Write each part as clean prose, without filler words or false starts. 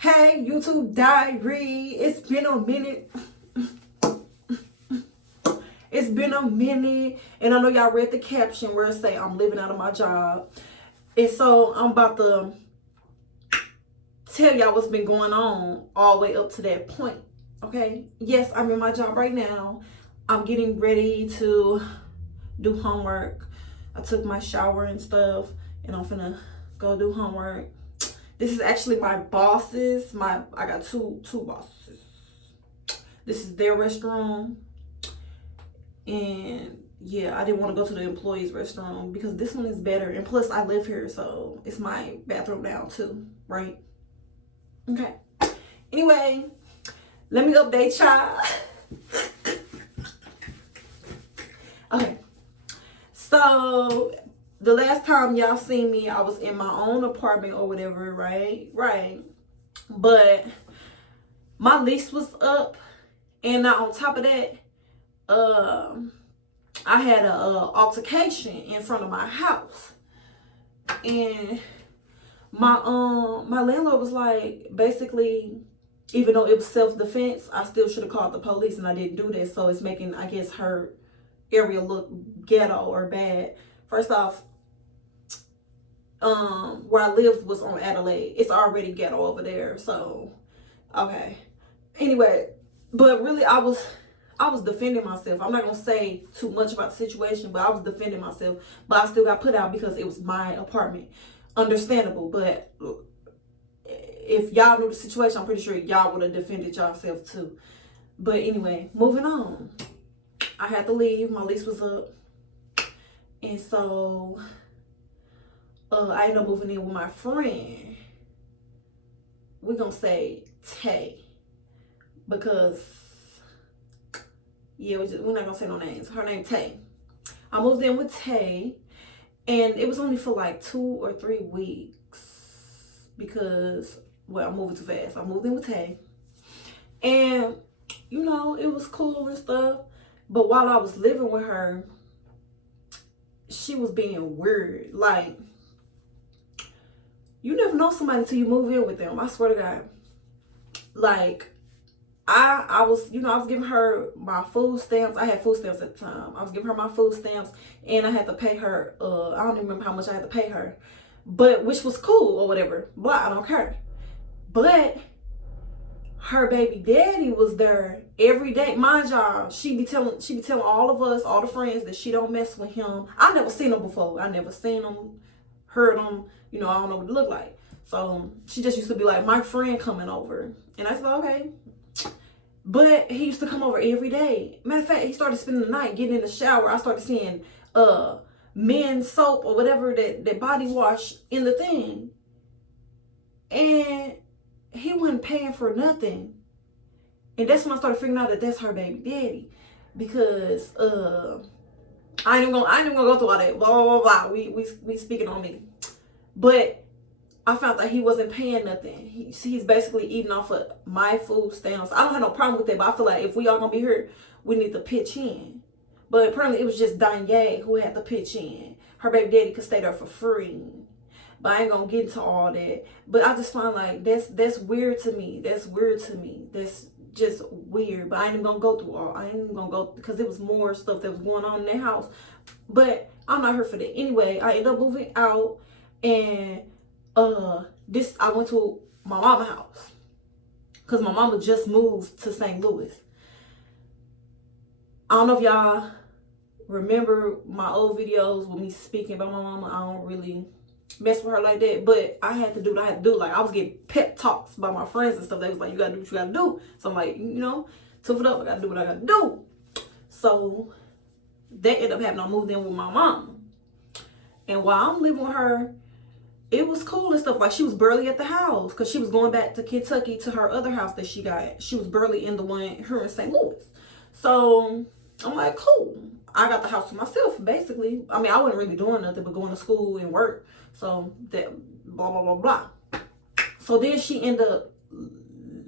Hey, YouTube diary. It's been a minute. It's been a minute. And I know y'all read the caption where it say I'm living out of my job. And so I'm about to tell y'all what's been going on all the way up to that point. Okay? Yes, I'm in my job right now. I'm getting ready to do homework. I took my shower and stuff. And I'm finna go do homework. This is actually my bosses. I got two bosses. This is their restroom. And yeah, I didn't want to go to the employees' restroom because this one is better. And plus I live here, so it's my bathroom now too, right? Okay. Anyway, let me update y'all. Okay. So the last time y'all seen me, I was in my own apartment or whatever, right? Right. But my lease was up, and now on top of that, I had a altercation in front of my house, and my landlord was like, basically, even though it was self-defense, I still should have called the police, and I didn't do that. So it's making, I guess, her area look ghetto or bad. First off, where I lived was on Adelaide. It's already ghetto over there. So okay. Anyway, but really I was defending myself. I'm not gonna say too much about the situation, but I was defending myself. But I still got put out because it was my apartment. Understandable, but if y'all knew the situation, I'm pretty sure y'all would have defended yourself too. But anyway, moving on. I had to leave. My lease was up, and so I ended up moving in with my friend. We're gonna say Tay, because yeah, we're not gonna say no names. Her name Tay. I moved in with Tay, and it was only for like 2 or 3 weeks because, well, I'm moving too fast. I moved in with Tay, and you know, it was cool and stuff. But while I was living with her, she was being weird. Like, you never know somebody till you move in with them. I swear to God. Like, I was, I was giving her my food stamps. I had food stamps at the time. I was giving her my food stamps, and I had to pay her, I don't even remember how much I had to pay her, but which was cool or whatever. Blah, I don't care. But her baby daddy was there every day. Mind y'all, she be telling all of us, all the friends, that she don't mess with him. I never seen him before. I never seen him, heard him. I don't know what it looked like. So she just used to be like, my friend coming over. And I said, okay. But he used to come over every day. Matter of fact, he started spending the night getting in the shower. I started seeing men's soap or whatever, that body wash in the thing. And he wasn't paying for nothing. And that's when I started figuring out that that's her baby daddy. Because I ain't even gonna go through all that. Blah blah blah blah. We speaking on me. But I found that he wasn't paying nothing. He's basically eating off of my food stamps. I don't have no problem with that, but I feel like if we all gonna be here, we need to pitch in. But apparently it was just Danye who had to pitch in. Her baby daddy could stay there for free. But I ain't gonna get into all that. But I just find like that's weird to me. That's weird to me. That's just weird. But I ain't even gonna go through all. I ain't even gonna go, because it was more stuff that was going on in their house. But I'm not here for that. Anyway, I ended up moving out, and I went to my mama's house because my mama just moved to St. Louis. I don't know if y'all remember my old videos with me speaking about my mama. I don't really mess with her like that, but I had to do what I had to do. Like, I was getting pep talks by my friends and stuff. They was like, you gotta do what you gotta do. So I'm like, tough it up. I gotta do what I gotta do. So that ended up happening. I moved in with my mom, and while I'm living with her, it was cool and stuff. Like, she was barely at the house because she was going back to Kentucky to her other house that she got. She was barely in the one here in St. Louis. So I'm like, cool. I got the house to myself, basically. I mean, I wasn't really doing nothing but going to school and work. So that blah, blah, blah, blah. So then she ended up,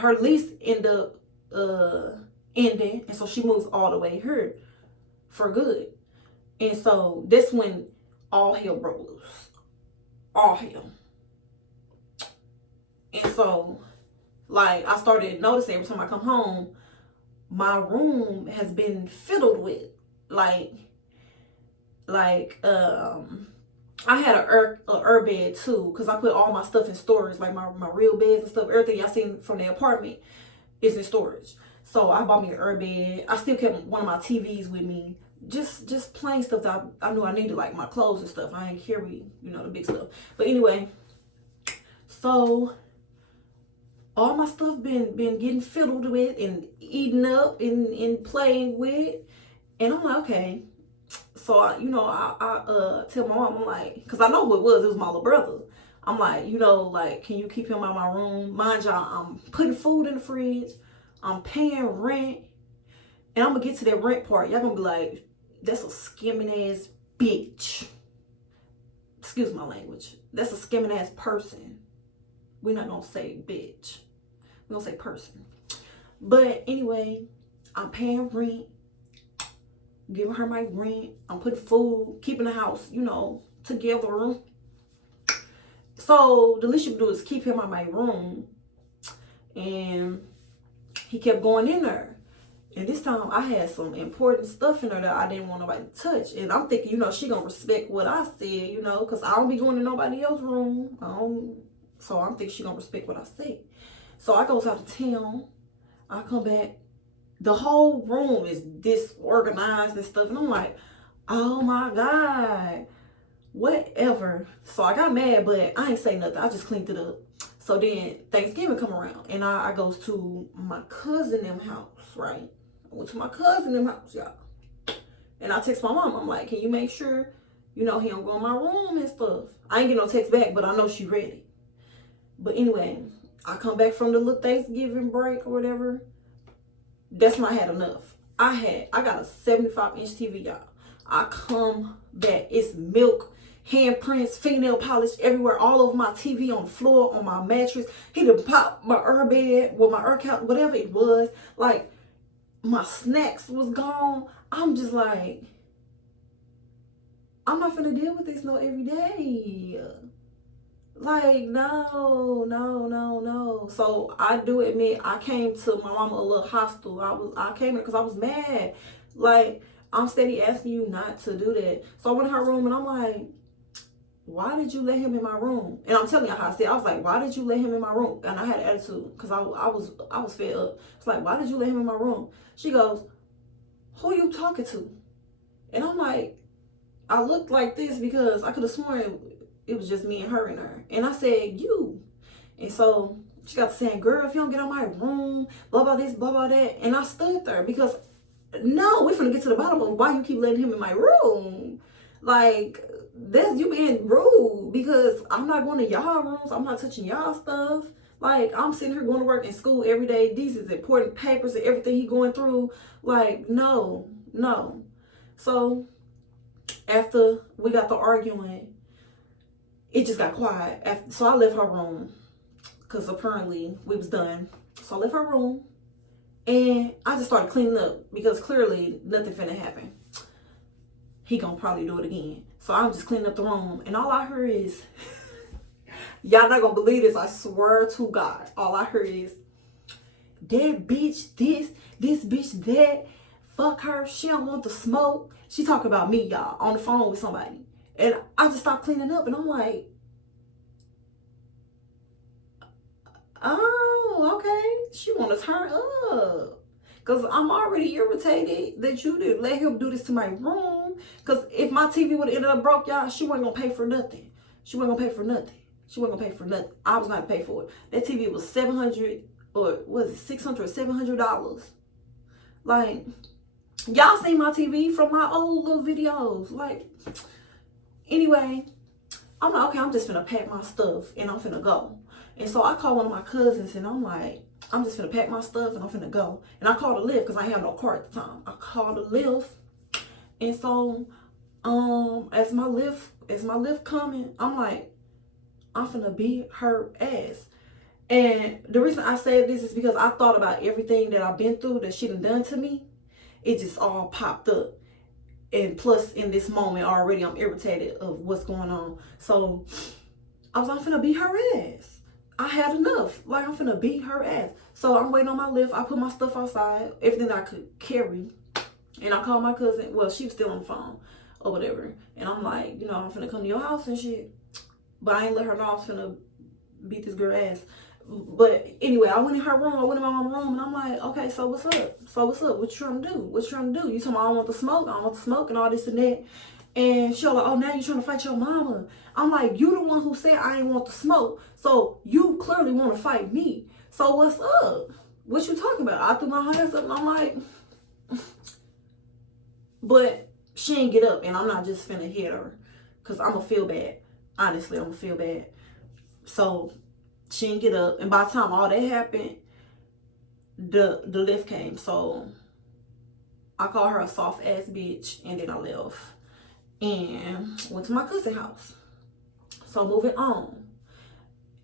her lease ended up ending. And so she moved all the way here for good. And so that's when all hell broke loose. All hell. And so Like, I started noticing every time I come home, my room has been fiddled with. Like, I had a bed too, because I put all my stuff in storage, like my real beds and stuff. Everything y'all seen from the apartment is in storage. So I bought me an bed. I still kept one of my TVs with me. Just plain stuff that I knew I needed, like my clothes and stuff. I ain't carry, the big stuff. But anyway, so all my stuff been getting fiddled with and eaten up and playing with. And I'm like, okay. So I tell my mom, I'm like, because I know who it was my little brother. I'm like, like, can you keep him out of my room? Mind y'all, I'm putting food in the fridge, I'm paying rent, and I'm gonna get to that rent part. Y'all gonna be like, that's a skimming ass bitch. Excuse my language. That's a skimming ass person. We're not gonna say bitch. We're gonna say person. But anyway, I'm paying rent, giving her my rent. I'm putting food, keeping the house, together. So the least you can do is keep him out of my room. And he kept going in there. And this time I had some important stuff in there that I didn't want nobody to touch. And I'm thinking, she gonna respect what I said, because I don't be going to nobody else's room. So I'm thinking she gonna respect what I said. So I goes out of town. I come back. The whole room is disorganized and stuff. And I'm like, oh my God. Whatever. So I got mad, but I ain't say nothing. I just cleaned it up. So then Thanksgiving come around, and I goes to my cousin them house, right? I went to my cousin them house, y'all. And I text my mom. I'm like, can you make sure, he don't go in my room and stuff? I ain't get no text back, but I know she ready. But anyway, I come back from the little Thanksgiving break or whatever. That's when I had enough. I got a 75-inch TV, y'all. I come back. It's milk, handprints, fingernail polish everywhere, all over my TV, on the floor, on my mattress. He done popped my bed, well, my couch, whatever it was. Like, my snacks was gone. I'm just like, I'm not finna deal with this every day. Like, no. So I do admit, I came to my mama a little hostile. I came here because I was mad. Like, I'm steady asking you not to do that. So I went in her room and I'm like, why did you let him in my room? And I'm telling you how I said. I was like, why did you let him in my room? And I had an attitude because I was fed up. It's like, why did you let him in my room? She goes, who you talking to? And I'm like, I looked like this because I could have sworn it was just me and her in there. And I said, you. And so she got to saying, girl, if you don't get out of my room, blah, blah, this, blah, blah, that. And I stood there because, no, we're finna get to the bottom of why you keep letting him in my room. Like, that's you being rude because I'm not going to y'all rooms. I'm not touching y'all stuff. Like, I'm sitting here going to work in school every day. These is important papers and everything he going through. Like, no. So after we got to arguing, it just got quiet. So I left her room because apparently we was done. So I left her room and I just started cleaning up because clearly nothing finna happen. He gonna probably do it again. So I'm just cleaning up the room and all I heard is, y'all not gonna believe this, I swear to God. All I heard is, that bitch this bitch that, fuck her, she don't want the smoke. She talking about me, y'all, on the phone with somebody. And I just stopped cleaning up and I'm like, oh, okay. She want to turn up. Because I'm already irritated that you didn't let him do this to my room. Because if my TV would have ended up broke, y'all, she wasn't going to pay for nothing. She wasn't going to pay for nothing. I was going to pay for it. That TV was $700 or was it $600 or $700. Like, y'all seen my TV from my old little videos. Like, anyway, I'm like, okay, I'm just finna pack my stuff and I'm finna go. And so I called one of my cousins and I'm like, I'm just finna pack my stuff and I'm finna go. And I called a Lyft because I ain't have no car at the time. I called a Lyft. And so as my Lyft coming, I'm like, I'm finna beat her ass. And the reason I said this is because I thought about everything that I've been through that she done to me. It just all popped up. And plus, in this moment already, I'm irritated of what's going on. So I was like, I'm finna beat her ass. I had enough. Like, I'm finna beat her ass. So I'm waiting on my lift. I put my stuff outside, everything that I could carry. And I called my cousin. Well, she was still on the phone or whatever. And I'm like, you know, I'm finna come to your house and shit. But I ain't let her know I was finna beat this girl ass. But anyway, I went in her room. I went in my mom's room, and I'm like, okay, so what's up? So what's up? What you trying to do? What you trying to do? You told me I don't want the smoke. I don't want the smoke and all this and that. And she was like, oh, now you trying to fight your mama. I'm like, you the one who said I ain't want the smoke. So you clearly want to fight me. So what's up? What you talking about? I threw my hands up, and I'm like, but she ain't get up, and I'm not just finna hit her, because I'm going to feel bad. Honestly, I'm going to feel bad. So she didn't get up, and by the time all that happened, the lift came. So I called her a soft ass bitch, and then I left and went to my cousin's house. So moving on,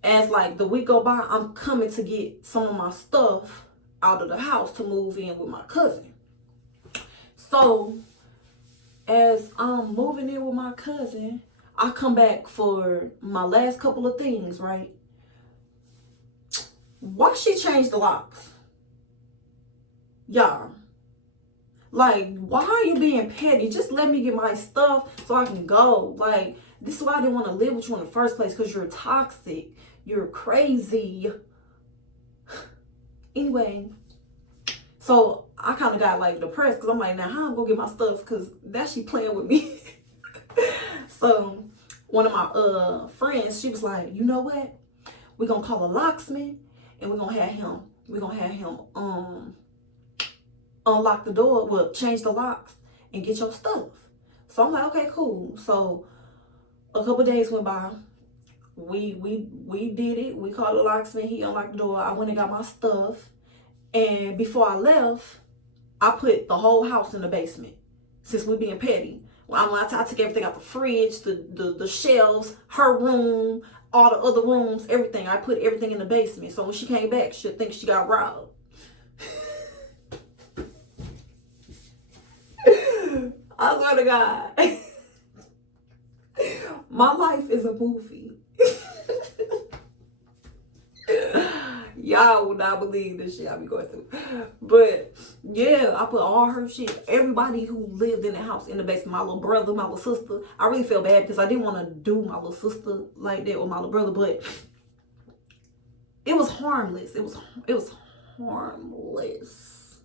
as like the week go by, I'm coming to get some of my stuff out of the house to move in with my cousin. So as I'm moving in with my cousin, I come back for my last couple of things, right? Why she changed the locks? Y'all. Like, why are you being petty? Just let me get my stuff so I can go. Like, this is why I didn't want to live with you in the first place, because you're toxic. You're crazy. Anyway, so I kind of got like depressed, because I'm like, now how I'm going to get my stuff, because that she playing with me. So one of my friends, she was like, you know what? We're going to call a locksmith, and we're going to have him unlock the door, well, change the locks and get your stuff. So I'm like, okay, cool. So a couple days went by. We did it. We called the locksmith. He unlocked the door. I went and got my stuff. And before I left, I put the whole house in the basement, since we being petty. When I took everything out the fridge, the shelves, her room, all the other rooms, everything. I put everything in the basement. So when she came back, she'll think she got robbed. I swear to God. My life is a movie. Y'all would not believe this shit I be going through. But yeah, I put all her shit, everybody who lived in the house, in the basement. My little brother, my little sister. I really feel bad because I didn't want to do my little sister like that with my little brother, but it was harmless. It was harmless.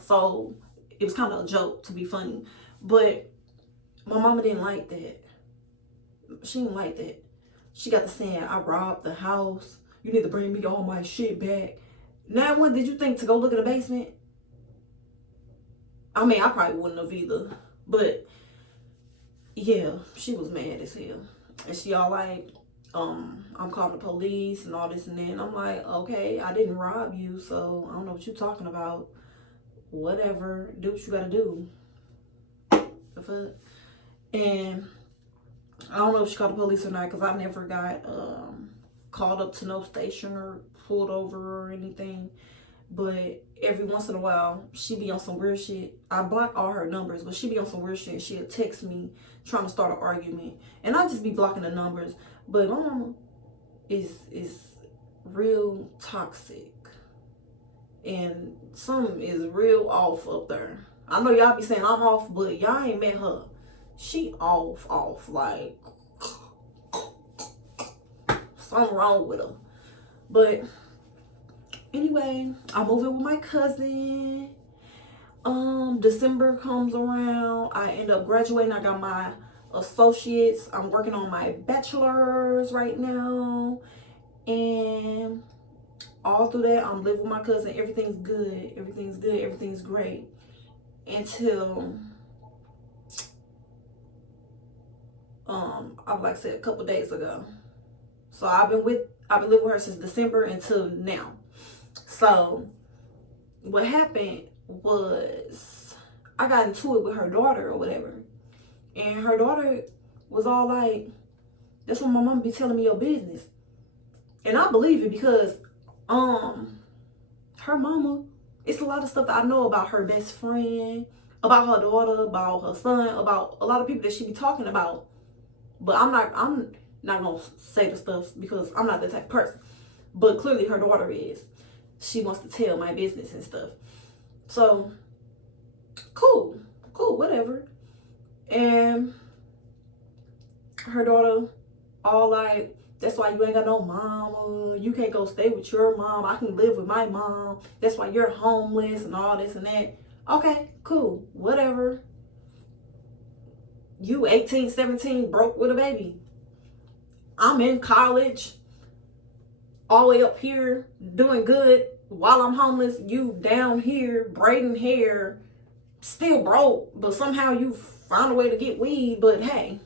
So it was kind of a joke, to be funny. But my mama didn't like that. She didn't like that. She got to saying, I robbed the house. You need to bring me all my shit back. Now, when did you think to go look in the basement? I mean, I probably wouldn't have either. But yeah, she was mad as hell. And she all like, I'm calling the police and all this and that. And I'm like, okay, I didn't rob you, so I don't know what you're talking about. Whatever. Do what you gotta do. The fuck? And I don't know if she called the police or not, because I never got called up to no station or pulled over or anything. But every once in a while, she be on some weird shit. I block all her numbers, but she be on some weird shit. She'll text me trying to start an argument, and I just be blocking the numbers. But my mama is real toxic, and something is real off up there. I know y'all be saying I'm off, but y'all ain't met her. She off, like something wrong with her. But anyway, I move in with my cousin. December comes around. I end up graduating. I got my associates. I'm working on my bachelor's right now. And all through that, I'm living with my cousin. Everything's good. Everything's good. Everything's great. Until I like I said a couple days ago. So I've been living with her since December until now. So what happened was I got into it with her daughter or whatever. And her daughter was all like, that's what my mom be telling me your business. And I believe it because her mama, it's a lot of stuff that I know about her best friend, about her daughter, about her son, about a lot of people that she be talking about. But I'm not gonna say the stuff because I'm not that type of person. But clearly her daughter is. She wants to tell my business and stuff. So, cool, whatever. And her daughter all like, that's why you ain't got no mama. You can't go stay with your mom. I can live with my mom. That's why you're homeless and all this and that. Okay, cool, whatever. You 18, 17, broke with a baby. I'm in college, all the way up here, doing good while I'm homeless. You down here, braiding hair, still broke, but somehow you found a way to get weed. But hey,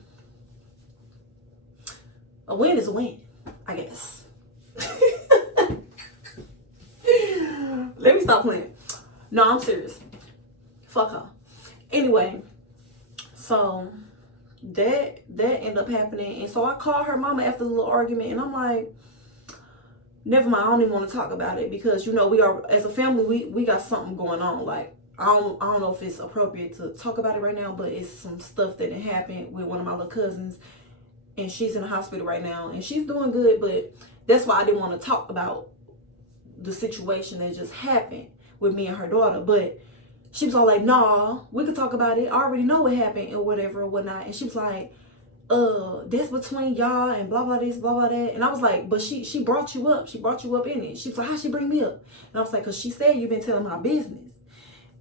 a win is a win, I guess. Let me stop playing. No, I'm serious. Fuck her. Anyway, so that ended up happening. And so I called her mama after the little argument, and I'm like, never mind, I don't even want to talk about it, because, you know, we are, as a family, we got something going on. Like, I don't know if it's appropriate to talk about it right now, but it's some stuff that had happened with one of my little cousins, and she's in the hospital right now, and she's doing good, but that's why I didn't want to talk about the situation that just happened with me and her daughter. But she was all like, nah, we could talk about it. I already know what happened or whatever or whatnot. And she was like, that's between y'all and blah, blah, this, blah, blah, that. And I was like, but she brought you up. She brought you up in it. She was like, how'd she bring me up? And I was like, because she said you've been telling my business.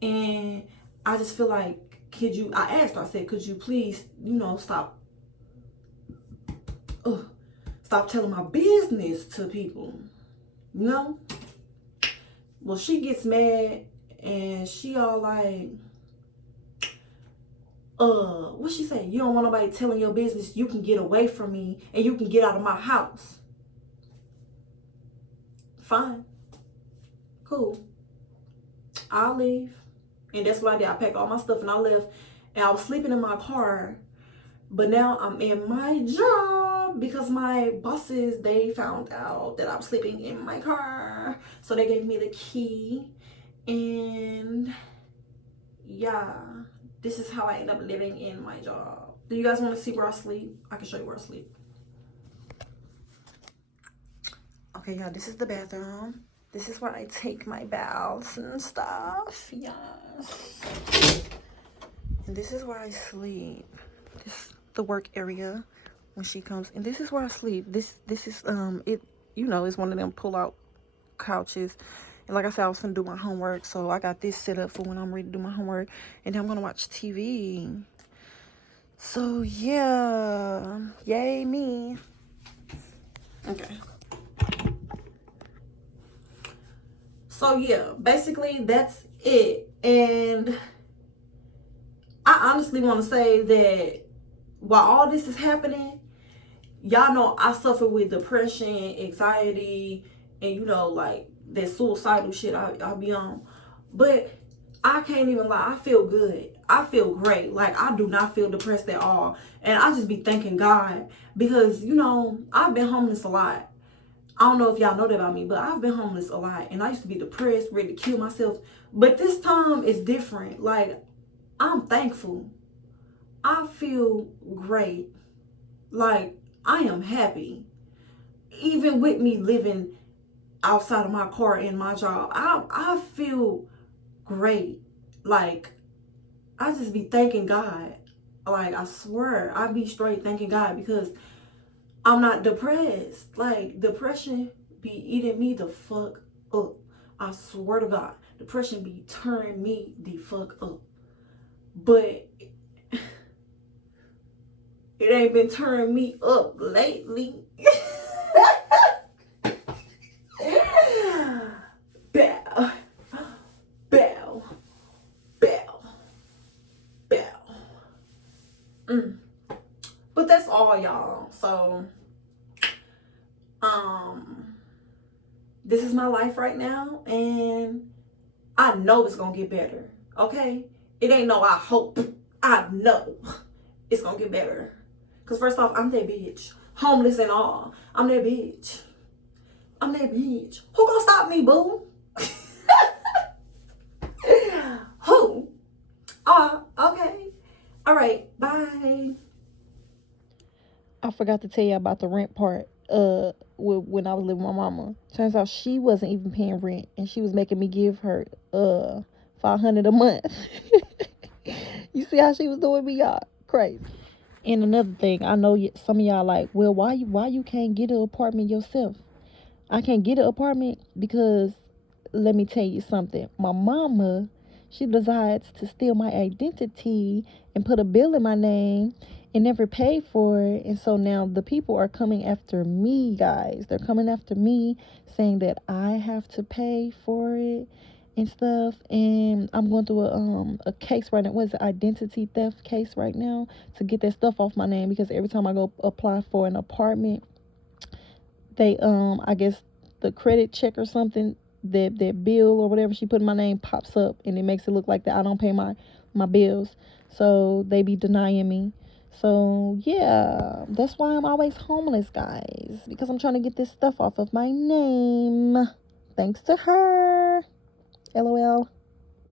And I just feel like, I asked her, I said, could you please, you know, stop telling my business to people, you know? Well, she gets mad, and she all like, what she say? You don't want nobody telling your business. You can get away from me, and you can get out of my house. Fine. Cool. I'll leave. And that's what I did. I packed all my stuff and I left. And I was sleeping in my car. But now I'm in my job because my bosses, they found out that I'm sleeping in my car. So they gave me the key. And yeah, this is how I end up living in my job. Do you guys want to see where I sleep? I can show you where I sleep. Okay, y'all, this is the bathroom. This is where I take my baths and stuff. Yes. And this is where I sleep. This the work area when she comes. And this is where I sleep. This is it, you know, it's one of them pull out couches. And like I said, I was gonna do my homework, so I got this set up for when I'm ready to do my homework. And then I'm gonna watch TV. So yeah, yay me. Okay. So yeah, basically that's it. And I honestly want to say that while all this is happening, y'all know I suffer with depression, anxiety, and, you know, like that suicidal shit I be on. But I can't even lie, I feel good. I feel great. Like, I do not feel depressed at all. And I just be thanking God because, you know, I've been homeless a lot. I don't know if y'all know that about me, but I've been homeless a lot. And I used to be depressed, ready to kill myself. But this time is different. Like, I'm thankful. I feel great. Like, I am happy. Even with me living outside of my car in my job, I feel great. Like, I just be thanking God. Like, I swear, I be straight thanking God because I'm not depressed. Like, depression be eating me the fuck up. I swear to God, depression be turning me the fuck up. But it ain't been turning me up lately. Bow, bow, bow, bow. But that's all, y'all. So, this is my life right now, and I know it's gonna get better. Okay, it ain't no I hope. I know it's gonna get better. Cause first off, I'm that bitch, homeless and all. I'm that bitch. I'm that bitch. Who gonna stop me, boo? Who? Okay. All right. Bye. I forgot to tell you about the rent part. when I was living with my mama. Turns out she wasn't even paying rent, and she was making me give her $500 a month. You see how she was doing me, y'all? Crazy. And another thing, I know some of y'all like, well, why you can't get an apartment yourself? I can't get an apartment because, let me tell you something. My mama, she decides to steal my identity and put a bill in my name and never pay for it. And so now the people are coming after me, guys. They're coming after me saying that I have to pay for it and stuff. And I'm going through a case right now. What is it? Identity theft case right now to get that stuff off my name, because every time I go apply for an apartment, they I guess the credit check or something, that bill or whatever she put in my name pops up, and it makes it look like that I don't pay my bills, so they be denying me. So yeah, that's why I'm always homeless, guys, because I'm trying to get this stuff off of my name, thanks to her. LOL.